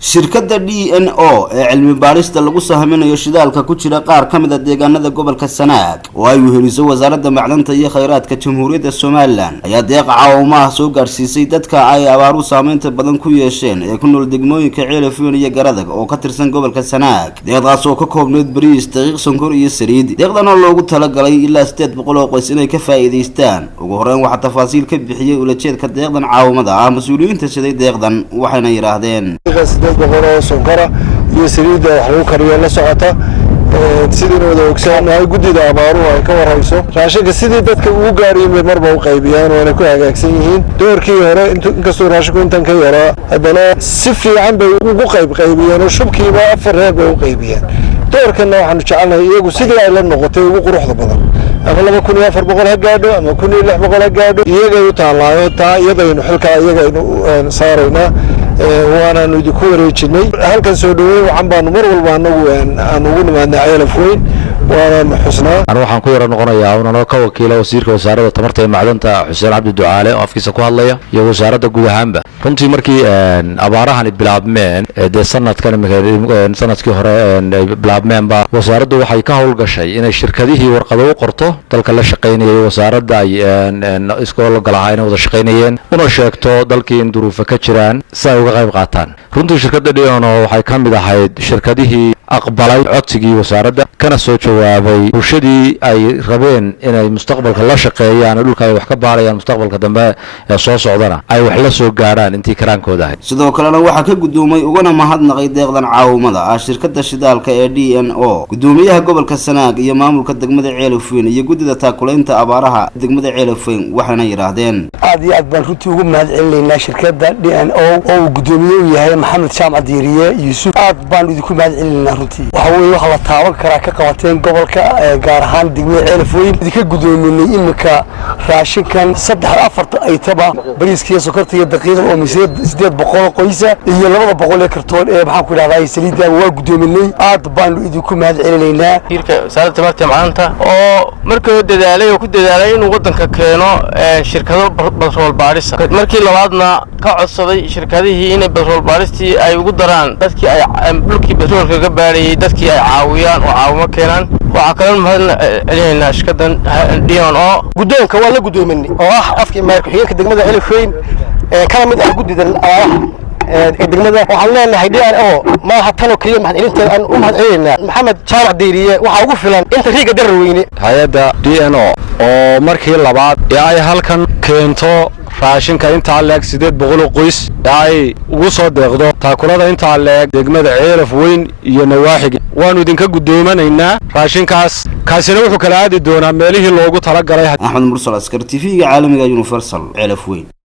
shirkadda DNO ee cilmi baarista lagu sahaminayo shidaalka ku jira qaar ka mid ah deegaanada gobolka Sanaag oo ay weheliso wasaaradda macdanta iyo kheyraadka Jamhuuriyadda Soomaaliland ayaa deeq caawimo soo gaarsiisay dadka ay abaaru saameynta badan ku yeesheen ee ku nool degmooyinka Ceelafweyn iyo Garadag oo ka tirsan gobolka Sanaag. deeqdaas oo ka koobneyd bariis, daqiiq, sonkor iyo saliid. deeqdan oo loogu talagalay ilaa 800 oo qoys inay ka faa'iideystaan. ugu horreyn waxa tafaasiil ka bixiyay ulajeedka deeqdan caawimada ah mas'uuliyiinta siday deeqdan waxayna yiraahdeen sonkora iyo saliida wax lagu kariyo la socota sidii wada ogsoonay gudida abaaruhu ay ka warayso raashinka sidii dadka ugu gaariyay marba u qaybiyaan oo ku hagaagsan yihiin doorkii hore inkastoo raashinku intan ka yara haddana si fiican bay ugu qaybiyeen oo shubkiiba afar reer bay u qaybiyeen. doorkana waxaanu jecelnahay iyagu sidii ay la noqotay ugu quruxda badan ama 2400 ha gaadho ama 1600 ha gaadho iyagay u taalaayo taa iyadaynu xilka iyagaynu saarayna وانا نودي كوريجني هل كان سودوي وعم نمر والبانو أن نقول ما نعيلف وين وانا محسنا أنا وحنا كورا نقولنا وأنا كوكيل وزير وزارة تمرت معدنتا حسين عبد الدعالة وأفكي سكوا الله يا وزارة جودة هامبا كنت مركي أبارها بلابمان ده سنة كان سنة كهراء بلابمان با وزارة وحي كهول قشي إن الشركة دي هي ورقة قرطه تلك الشقيني وزارة داي إسكول قلعين وذشقينيين ونشكتو دلكين ظروف كتيران سايو qayb qaataan runtii shirkadda DNO waxay ka mid ahayd shirkadihii aqbalay codsigii wasaaradda kana soo jawaabay bulshadii ay rabeen inay mustaqbalka la shaqeeyaan dhulka ay wax ka baarayaan mustaqbalka dambe ee soo socdana ay wax la soo gaaraan intii karaankooda ahayd. sidoo kalena waxa ka gudoomay ugana mahadnaqay deeqdan caawimada ah shirkadda shidaalka ee DNO gudoomiyaha gobolka Sanaag iyo maamulka degmada Ceelafweyn iyo gudida taakuleynta abaaraha degmada Ceelafweyn waxayna yiraahdeen aad iyo aad baan runtii ugu mahadcelinaynaa shirkadda DNO oo gudoomiye yahay Maxamed Jaamac Diiriye Yuusuf aad baan idinku mahadcelinaynaa runtii waxa weeye waxa la taaban karaa ka qabateen gobolka gaar ahaan degmada Ceelafweyn idinka gudoominay imika raashinkan 3-4 ay taba bariiskiisa sokorta iyo daqiiqda oo 800 qoysa iyo 200 kartoon ee maxaan ku dhahdaa saliidda waa gudoominay aad baan idinku mahadcelinaynaa hirka wasaaradda macdanta oo markii dadaalay oo ku dadaalay inuu wadanka keeno shirkado batrool baaris markii labaadna ka codsaday shirkadihii inay batrool baaristii ay ugu daraan dadkii ay dhulkii batroolka ka baarayay dadkii ay caawiyaan oo caawimo keenaan waxa kale mahadcelinaynaa shirkaddan DNO gudoonka waa la gudoominay oo ah afkii madaxweynaha degmada Ceelafweyn kana mid ah gudida degmada waxaan leenahay DNO ma hatano kaliya mahadcelinta aan u mahadcelinaynaa Maxamed Jaamac Diiriye waxa ugu filan inta riiga darweyne hay'adda DNO oo markii labaad ay halkan keento raashinka inta leeg 800 qoys ay ugu soo deeqdo taakulada inta leeg degmada Ceelafweyn iyo nawaaxiga waanu idinka gudoomanaynaa raashinkaas kaasina wuxuu kala aadi doonaa meelihii loogu talagalay Axmed Mursal Askar TV caalamiga Universal Ceelafweyn.